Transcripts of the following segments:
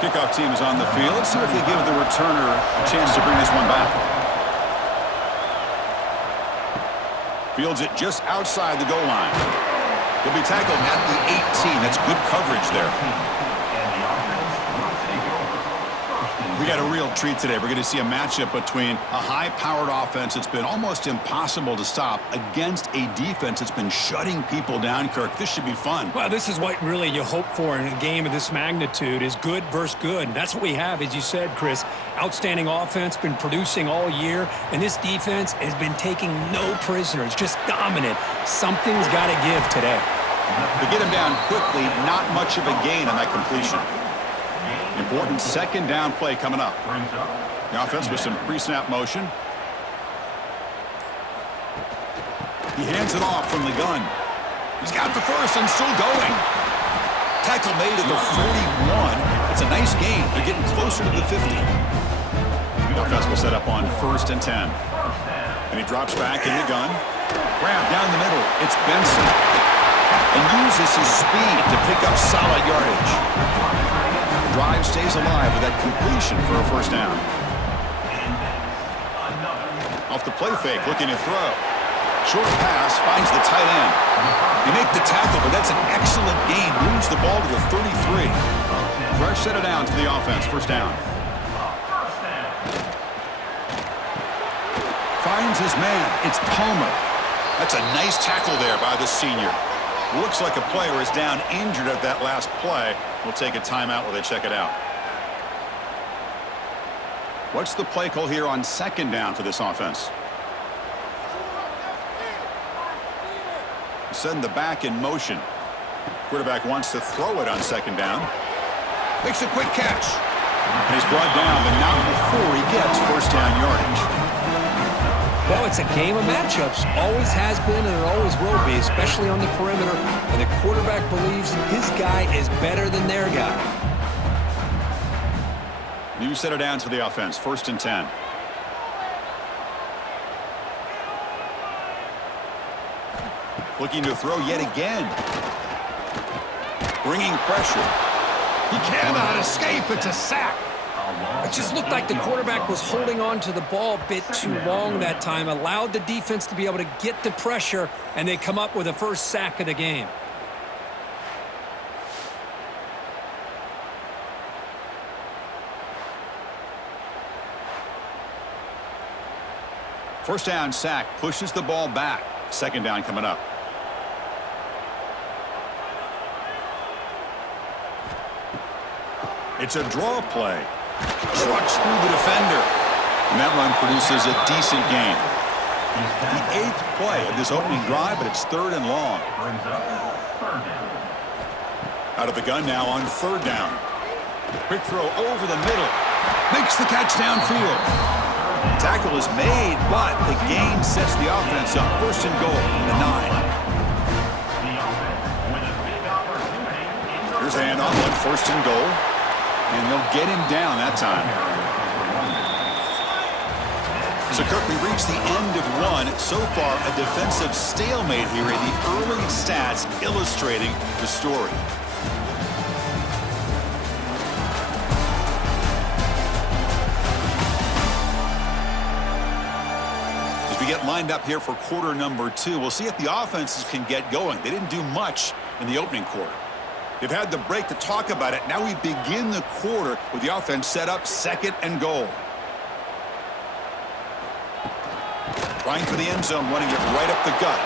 Kickoff team is on the field. Let's see if they give the returner a chance to bring this one back. Fields it just outside the goal line. He'll be tackled at the 18. That's good coverage there. We got a real treat today. We're going to see a matchup between a high-powered offense that's been almost impossible to stop against a defense that's been shutting people down, Kirk. This should be fun. Well, this is what really you hope for in a game of this magnitude is good versus good. And that's what we have, as you said, Chris. Outstanding offense, been producing all year, and this defense has been taking no prisoners, just dominant. Something's got to give today. To get him down quickly, not much of a gain on that completion. Important second down play coming up. The offense with some pre-snap motion. He hands it off from the gun. He's got the first and still going. Tackle made at the 41. It's a nice gain. They're getting closer to the 50. The offense will set up on 1st and 10. And he drops back in the gun. Grab down the middle. It's Benson. And uses his speed to pick up solid yardage. Drive stays alive with that completion for a first down. Off the play fake, looking to throw. Short pass finds the tight end. They make the tackle, but that's an excellent gain. Moves the ball to the 33. Fresh set of downs for the offense. First down. Finds his man. It's Palmer. That's a nice tackle there by the senior. Looks like a player is down injured at that last play. We'll take a timeout while they check it out. What's the play call here on second down for this offense? Send the back in motion. Quarterback wants to throw it on second down. Makes a quick catch. And he's brought down, but not before he gets first down yardage. Well, it's a game of matchups. Always has been and it always will be, especially on the perimeter. And the quarterback believes his guy is better than their guy. New set of downs for the offense. 1st and 10. Looking to throw yet again. Bringing pressure. He cannot escape. It's a sack. It just looked like the quarterback was holding on to the ball a bit too long that time, allowed the defense to be able to get the pressure, and they come up with the first sack of the game. First down sack, pushes the ball back. Second down coming up. It's a draw play. Trucks through the defender. And that run produces a decent gain. The 8th play of this opening drive, but it's 3rd and long. Out of the gun now on 3rd down. Quick throw over the middle. Makes the catch downfield. Tackle is made, but the gain sets the offense up. 1st and goal from the 9. Here's a handoff on 1st and goal. And they'll get him down that time. So, Kirk, we reached the end of one. So far, a defensive stalemate here in the early stats illustrating the story. As we get lined up here for quarter number 2, we'll see if the offenses can get going. They didn't do much in the opening quarter. They've had the break to talk about it. Now we begin the quarter with the offense set up 2nd and goal. Trying for the end zone, running it right up the gut.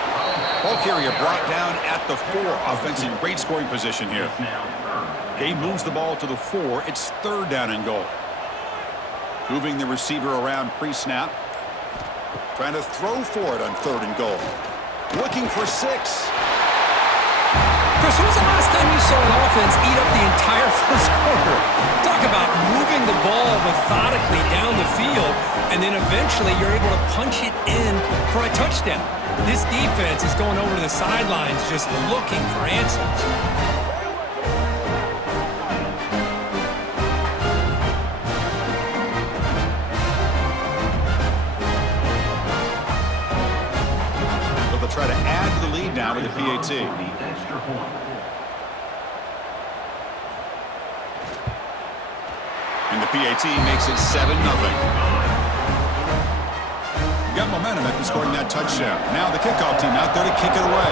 Ball carrier brought down at the 4. Offense in great scoring position here. Gabe moves the ball to the 4. It's 3rd down and goal. Moving the receiver around pre-snap. Trying to throw for it on 3rd and goal. Looking for 6. Chris, when was the last time you saw an offense eat up the entire first quarter? Talk about moving the ball methodically down the field, and then eventually you're able to punch it in for a touchdown. This defense is going over to the sidelines just looking for answers. So they'll try to add to the lead now with the PAT. PAT makes it 7-0. Got momentum after scoring that touchdown. Now the kickoff team out there to kick it away.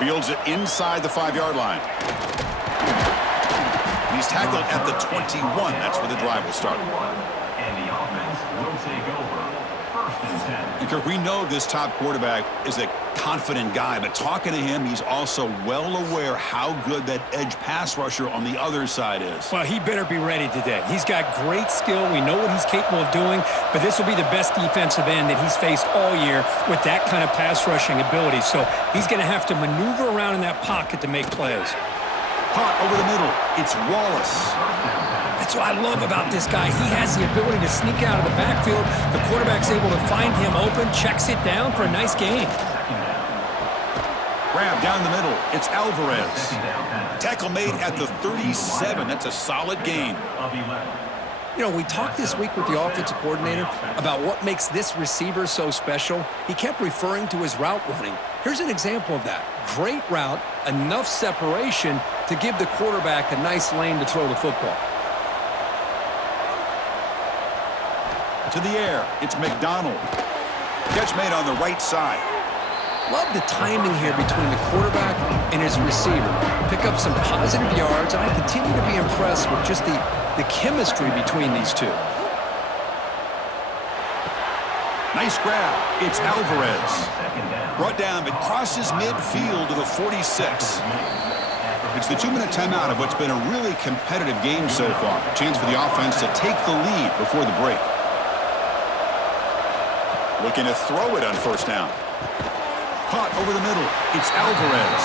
Fields it inside the 5-yard line. He's tackled at the 21. That's where the drive will start. And the offense will take over. First and 10. Because we know this top quarterback is a confident guy, but talking to him, he's also well aware how good that edge pass rusher on the other side is. Well, he better be ready today. He's got great skill. We know what he's capable of doing, but this will be the best defensive end that he's faced all year with that kind of pass rushing ability. So he's going to have to maneuver around in that pocket to make plays. Caught over the middle. It's Wallace. That's what I love about this guy. He has the ability to sneak out of the backfield. The quarterback's able to find him open, checks it down for a nice gain. Grab down the middle. It's Alvarez. Tackle made at the 37. That's a solid gain. You know, we talked this week with the offensive coordinator about what makes this receiver so special. He kept referring to his route running. Here's an example of that. Great route, enough separation to give the quarterback a nice lane to throw the football. To the air, it's McDonald. Catch made on the right side. Love the timing here between the quarterback and his receiver. Pick up some positive yards, and I continue to be impressed with just the chemistry between these two. Nice grab. It's Alvarez. Brought down, but crosses midfield to the 46. It's the 2-minute timeout of what's been a really competitive game so far. Chance for the offense to take the lead before the break. Looking to throw it on first down. Caught over the middle. It's Alvarez.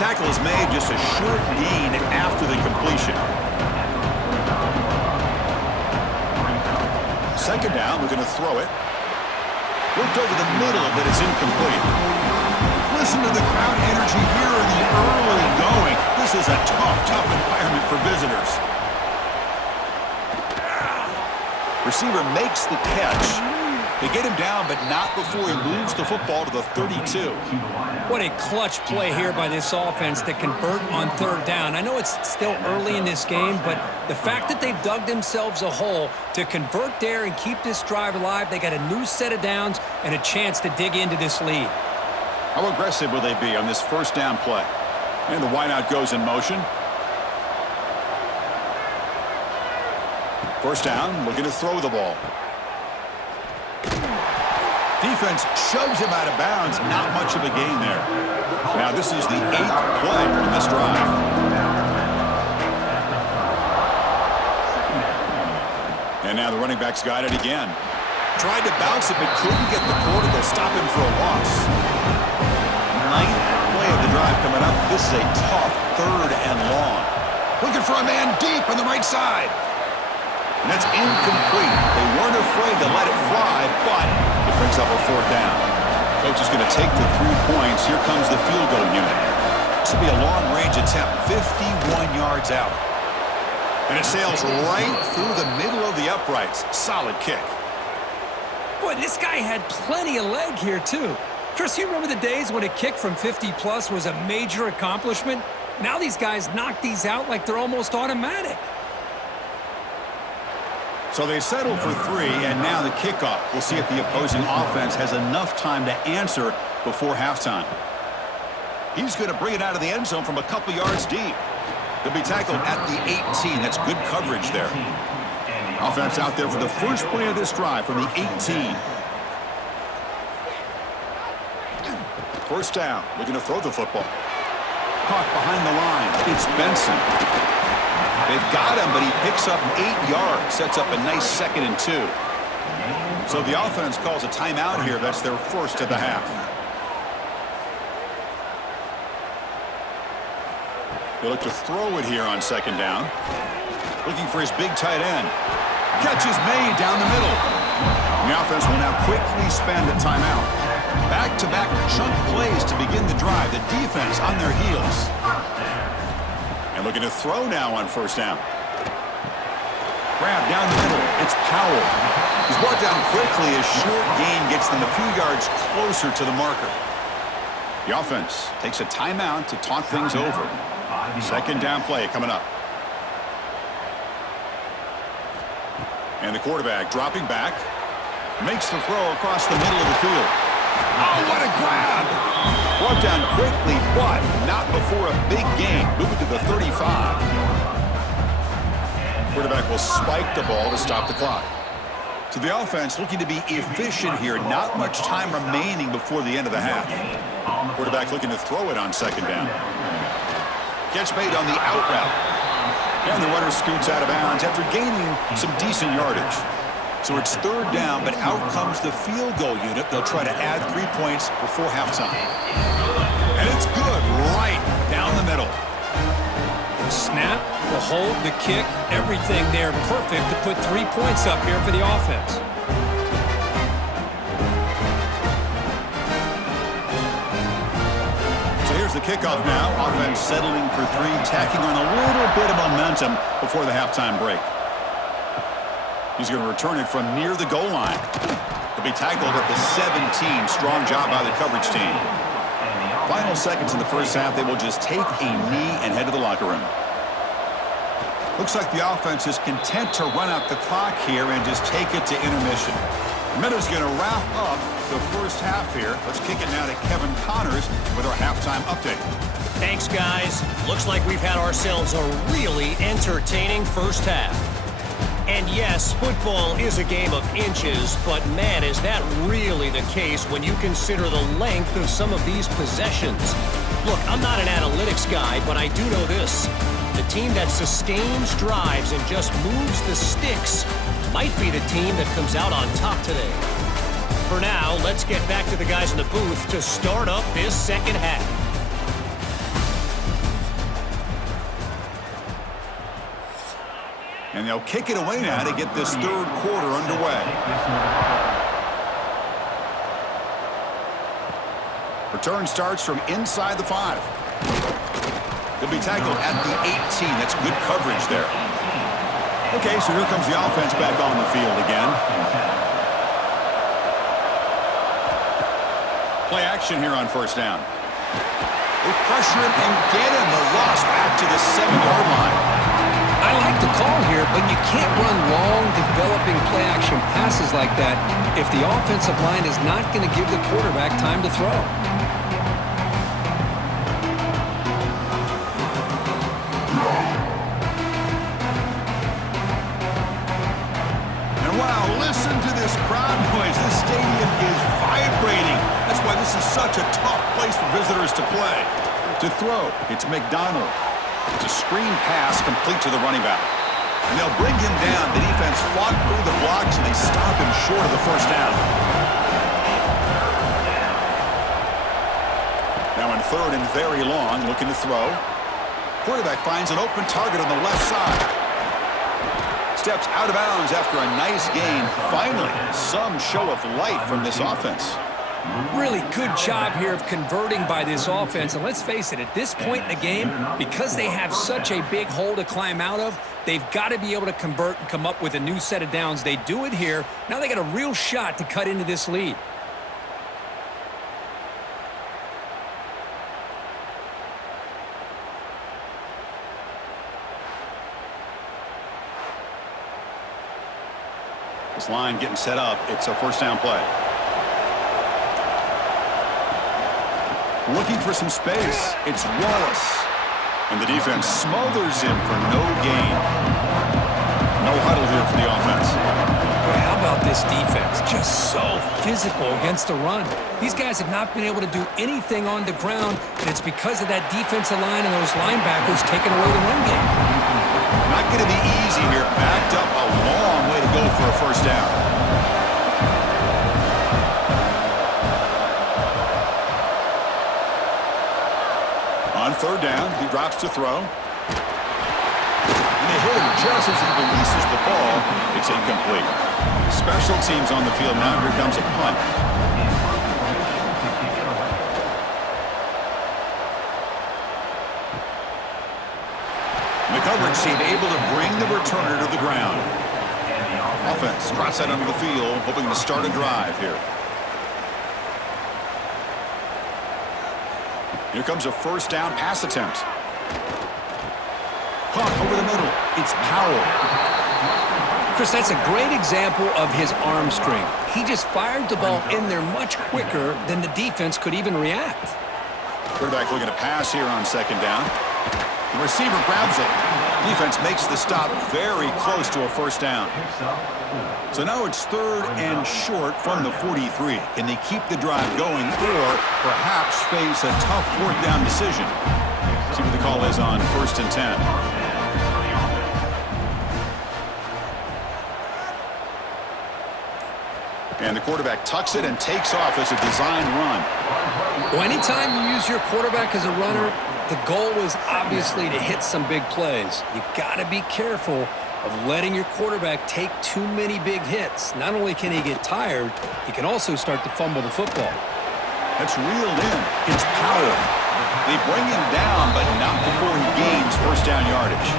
Tackle is made, just a short gain after the completion. Second down, we're going to throw it. Worked over the middle, but it's incomplete. Listen to the crowd energy here in the early going. This is a tough environment for visitors. Receiver makes the catch. They get him down, but not before he moves the football to the 32. What a clutch play here by this offense to convert on third down. I know it's still early in this game, but the fact that they've dug themselves a hole to convert there and keep this drive alive, they got a new set of downs and a chance to dig into this lead. How aggressive will they be on this first down play? And the wideout goes in motion. First down, looking to throw the ball. Defense shoves him out of bounds. Not much of a gain there. Now this is the 8th play on this drive. And now the running back's got it again. Tried to bounce it, but couldn't get the quarter to stop him for a loss. 9th play of the drive coming up. This is a tough 3rd and long. Looking for a man deep on the right side. And that's incomplete. They weren't afraid to let it fly, but it brings up a 4th down. Coach is going to take the 3 points. Here comes the field goal unit. This will be a long-range attempt, 51 yards out. And it sails right through the middle of the uprights. Solid kick. Boy, this guy had plenty of leg here, too. Chris, you remember the days when a kick from 50-plus was a major accomplishment? Now these guys knock these out like they're almost automatic. So they settle for 3, and now the kickoff. We'll see if the opposing offense has enough time to answer before halftime. He's going to bring it out of the end zone from a couple yards deep. They'll be tackled at the 18. That's good coverage there. Offense out there for the first play of this drive from the 18. First down, looking to throw the football. Caught behind the line. It's Benson. They've got him, but he picks up 8 yards. Sets up a nice 2nd and 2. So the offense calls a timeout here. That's their first of the half. They look to throw it here on 2nd down. Looking for his big tight end. Catch is made down the middle. The offense will now quickly spend a timeout. Back-to-back chunk plays to begin the drive. The defense on their heels. And looking to throw now on first down. Grab down the middle. It's Powell. He's brought down quickly. A short gain gets them a few yards closer to the marker. The offense takes a timeout to talk things over. by the Second down play coming up. And the quarterback dropping back. Makes the throw across the middle of the field. Oh, what a grab! Brought down quickly, but not before a big gain. Moving to the 35. Quarterback will spike the ball to stop the clock. So the offense looking to be efficient here. Not much time remaining before the end of the half. Quarterback looking to throw it on second down. Catch made on the out route. And the runner scoots out of bounds after gaining some decent yardage. So it's third down, but out comes the field goal unit. They'll try to add 3 points before halftime. And it's good right down the middle. The snap, the hold, the kick, everything there perfect to put 3 points up here for the offense. So here's the kickoff now. Offense settling for 3, tacking on a little bit of momentum before the halftime break. He's going to return it from near the goal line. He'll be tackled at the 17. Strong job by the coverage team. Final seconds in the first half, they will just take a knee and head to the locker room. Looks like the offense is content to run out the clock here and just take it to intermission. Meadows going to wrap up the first half here. Let's kick it now to Kevin Connors with our halftime update. Thanks, guys. Looks like we've had ourselves a really entertaining first half. And yes, football is a game of inches, but man, is that really the case when you consider the length of some of these possessions. Look, I'm not an analytics guy, but I do know this. The team that sustains drives and just moves the sticks might be the team that comes out on top today. For now, let's get back to the guys in the booth to start up this second half. And they'll kick it away now to get this third quarter underway. Return starts from inside the 5. He'll be tackled at the 18. That's good coverage there. Okay, so here comes the offense back on the field again. Play action here on first down. They pressure him and get him. The loss back to the 7-yard line. I like the call here, but you can't run long, developing play-action passes like that if the offensive line is not going to give the quarterback time to throw. And wow, listen to this crowd noise. This stadium is vibrating. That's why this is such a tough place for visitors to play. To throw, it's McDonald. It's a screen pass complete to the running back. And they'll bring him down. The defense fought through the blocks, and they stop him short of the first down. Now in third and very long, looking to throw. Quarterback finds an open target on the left side. Steps out of bounds after a nice gain. Finally, some show of life from this offense. Really good job here of converting by this offense. And let's face it, at this point in the game, because they have such a big hole to climb out of, they've got to be able to convert and come up with a new set of downs. They do it here. Now they got a real shot to cut into this lead. This line getting set up. It's a first down play. Looking for some space. It's Wallace. And the defense smothers him for no gain. No huddle here for the offense. Boy, how about this defense? Just so physical against the run. These guys have not been able to do anything on the ground, and it's because of that defensive line and those linebackers taking away the run game. Not going to be easy here. Backed up a long way to go for a first down. On third down, he drops to throw. And they hit him just as he releases the ball. It's incomplete. Special teams on the field now. Here comes a punt. The coverage team able to bring the returner to the ground. Offense trots that onto the field, hoping to start a drive here. Here comes a first down pass attempt. Caught over the middle. It's Powell. Chris, that's a great example of his arm strength. He just fired the ball in there much quicker than the defense could even react. Quarterback looking to pass here on second down. The receiver grabs it. Defense makes the stop very close to a first down. So now it's 3rd and short from the 43. Can they keep the drive going or perhaps face a tough 4th down decision? See what the call is on 1st and 10. And the quarterback tucks it and takes off as a design run. Well, anytime you use your quarterback as a runner, the goal is obviously to hit some big plays. You got to be careful of letting your quarterback take too many big hits. Not only can he get tired, he can also start to fumble the football. That's reeled in. It's Powell. They bring him down, but not before he gains first down yardage.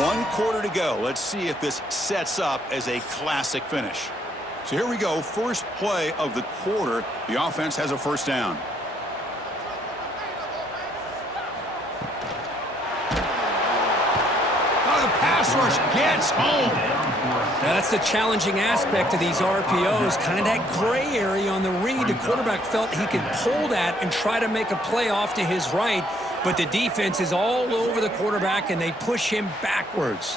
One quarter to go. Let's see if this sets up as a classic finish. So here we go. First play of the quarter. The offense has a first down. Oh, the pass rush gets home. Now, that's the challenging aspect of these RPOs, kind of that gray area on the read. The quarterback felt he could pull that and try to make a play off to his right, but the defense is all over the quarterback, and they push him backwards.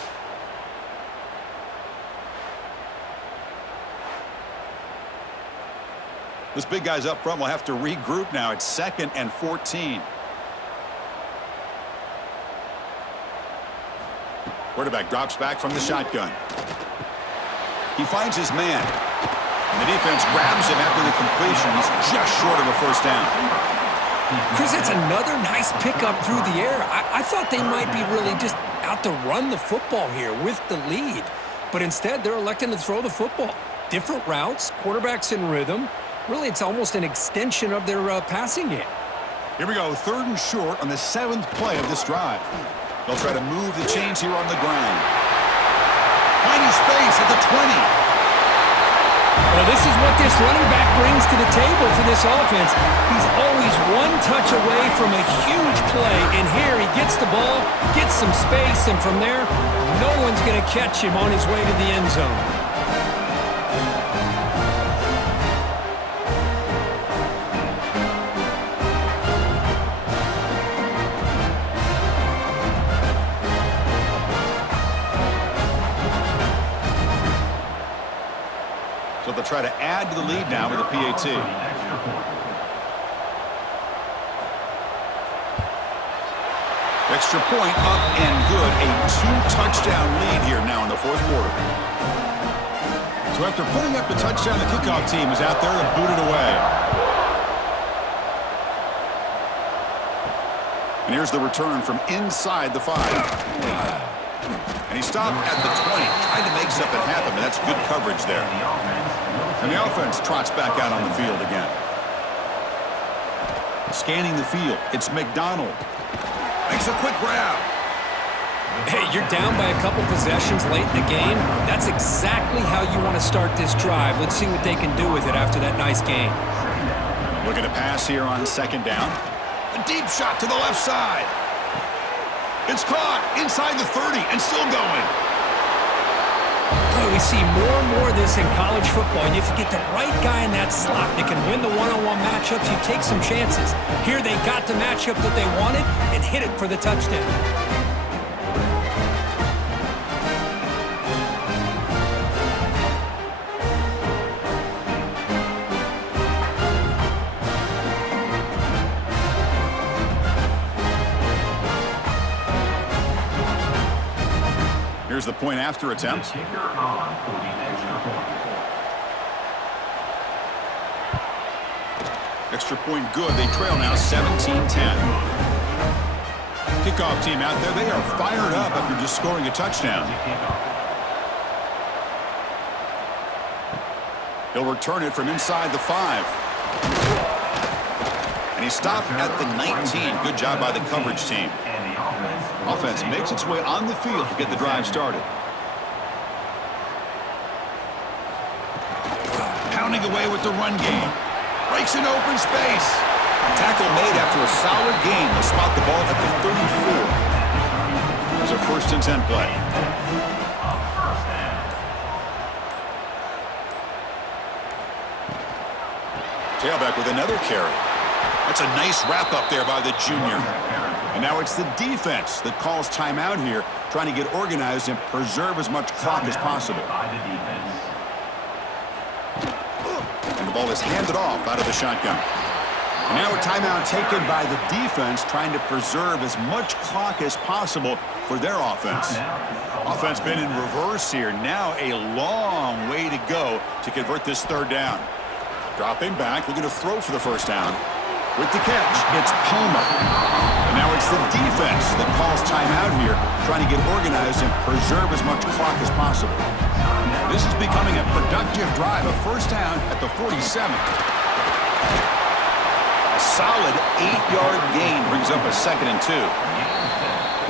This big guy's up front will have to regroup now. It's 2nd and 14. Quarterback drops back from the shotgun. He finds his man. And the defense grabs him after the completion. He's just short of a first down. Chris, that's another nice pickup through the air. I thought they might be really just out to run the football here with the lead. But instead, they're electing to throw the football. Different routes, quarterbacks in rhythm. Really, it's almost an extension of their passing game. Here we go, 3rd and short on the 7th play of this drive. They'll try to move the chains here on the ground. Finding space at the 20. Well, this is what this running back brings to the table for this offense. He's always one touch away from a huge play, and here he gets the ball, gets some space, and from there, no one's going to catch him on his way to the end zone. So they'll try to add to the lead now with a PAT. Extra point up and good. A 2-touchdown lead here now in the 4th quarter. So after putting up the touchdown, the kickoff team is out there to boot it away. And here's the return from inside the 5. And he stopped at the 20, trying to make something happen, but that's good coverage there. And the offense trots back out on the field again. Scanning the field, it's McDonald. Makes a quick grab. Hey, you're down by a couple possessions late in the game. That's exactly how you want to start this drive. Let's see what they can do with it after that nice game. Looking to pass here on 2nd down. A deep shot to the left side. It's caught inside the 30 and still going. Boy, we see more and more of this in college football. And if you get the right guy in that slot that can win the one-on-one matchups, you take some chances. Here they got the matchup that they wanted and hit it for the touchdown. Here's the point after attempt. Extra point good. They trail now 17-10. Kickoff team out there. They are fired up after just scoring a touchdown. He'll return it from inside the 5. And he stopped at the 19. Good job by the coverage team. And the Offense makes its way on the field to get the drive started. Pounding away with the run game. Breaks an open space. Tackle made after a solid gain. They'll spot the ball at the 34. There's a 1st and 10 play. Tailback with another carry. That's a nice wrap up there by the junior. And now it's the defense that calls timeout here, trying to get organized and preserve as much clock as possible. And the ball is handed off out of the shotgun. And now a timeout taken by the defense, trying to preserve as much clock as possible for their offense. Offense been in reverse here. Now a long way to go to convert this 3rd down. Dropping back, looking to throw for the 1st down. With the catch, it's Palmer. And now it's the defense that calls timeout here, trying to get organized and preserve as much clock as possible. This is becoming a productive drive, a 1st down at the 47. A solid 8-yard gain brings up a 2nd and 2.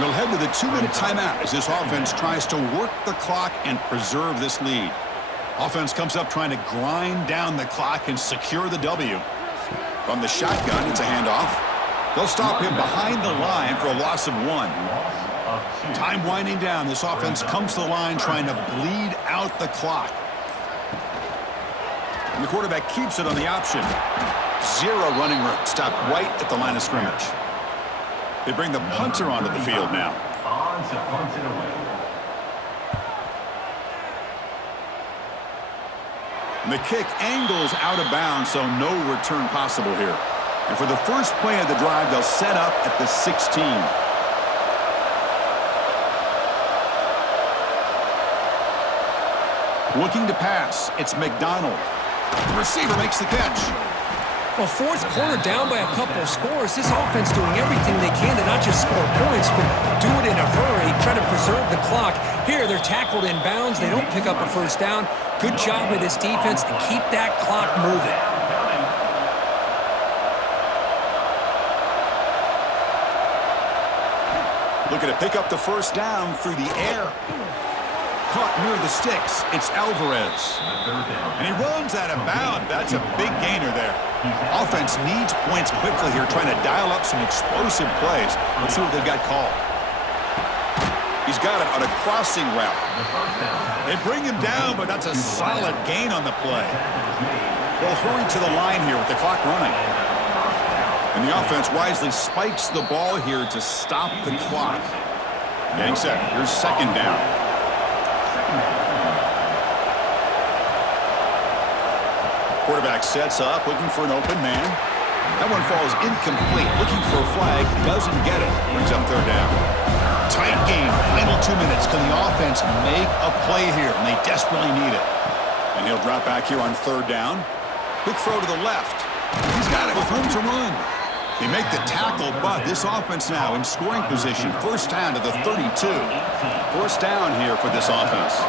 We'll head to the 2-minute timeout as this offense tries to work the clock and preserve this lead. Offense comes up trying to grind down the clock and secure the W. From the shotgun, it's a handoff. They'll stop him behind the line for a loss of 1. Time winding down. This offense comes to the line trying to bleed out the clock. And the quarterback keeps it on the option. 0 running room. Stopped right at the line of scrimmage. They bring the punter onto the field now. On to punt it away. And the kick angles out of bounds, so no return possible here. And for the first play of the drive, they'll set up at the 16. Looking to pass, it's McDonald. The receiver makes the catch. Well, 4th quarter down by a couple of scores. This offense doing everything they can to not just score points, but do it in a hurry, try to preserve the clock. Here, they're tackled in bounds. They don't pick up a 1st down. Good job by this defense to keep that clock moving. Looking to pick up the 1st down through the air. Caught near the sticks. It's Alvarez. And he runs out of bounds. That's a big gainer there. Offense needs points quickly here, trying to dial up some explosive plays. Let's see what they've got called. He's got it on a crossing route. They bring him down, but that's a solid gain on the play. They'll hurry to the line here with the clock running. And the offense wisely spikes the ball here to stop the clock. Getting set. Here's 2nd down. Quarterback sets up, looking for an open man. That one falls incomplete. Looking for a flag, doesn't get it. Brings up 3rd down. Tight game, final 2 minutes. Can the offense make a play here? And they desperately need it. And he'll drop back here on 3rd down. Quick throw to the left. He's got it with room to run. They make the tackle, but this offense now in scoring position. 1st down to the 32. 1st down here for this offense.